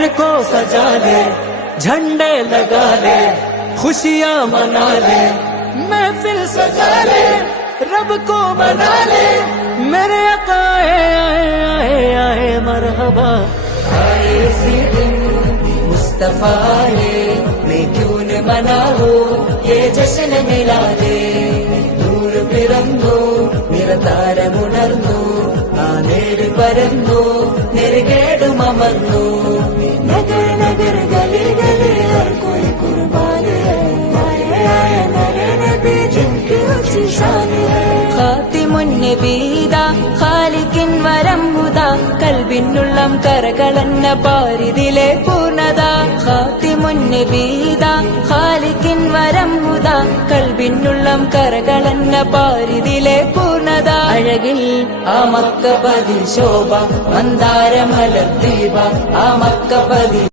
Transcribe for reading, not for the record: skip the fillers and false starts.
घर को सजा ले, झंडे लगा ले, खुशियाँ मना ले, महफिल सजा ले, रब को मना ले, मेरे आका आए आए आए मरहबा। आए इसी दिन मुस्तफा आए, मैं क्यों न मनाऊं ये जश्न मिला दे। നൂർ പിറന്നു നിറതാരമുണർന്നു, ആ നേര് പരന്നു നെരുകേടുമർന്നു। നഗർ നഗർ ഗലി ഗലി ഹർ കോയി കുർബാനി ഹൈ, ആയ ആയ നബി നബി ജിൻകി ഊंची शान है। ഖാതിമുൻ നബീദാ ഖാലിഖിൻ വരം ഹുദാ, കൽബിനുള്ളം കരകളന്ന പാരിതിലെ പൂർണ്ണത। ഖാതിമുൻ നബീദാ ഖാലിഖിൻ വരം ഹുദാ, കൽബിനുള്ളം കരകളന്ന പാരിതിലെ പൂർണ്ണത। അഴകിൽ ആ മക്കപതി ശോഭ, മന്ദാരമലർ ദീപ ആ മക്കപതി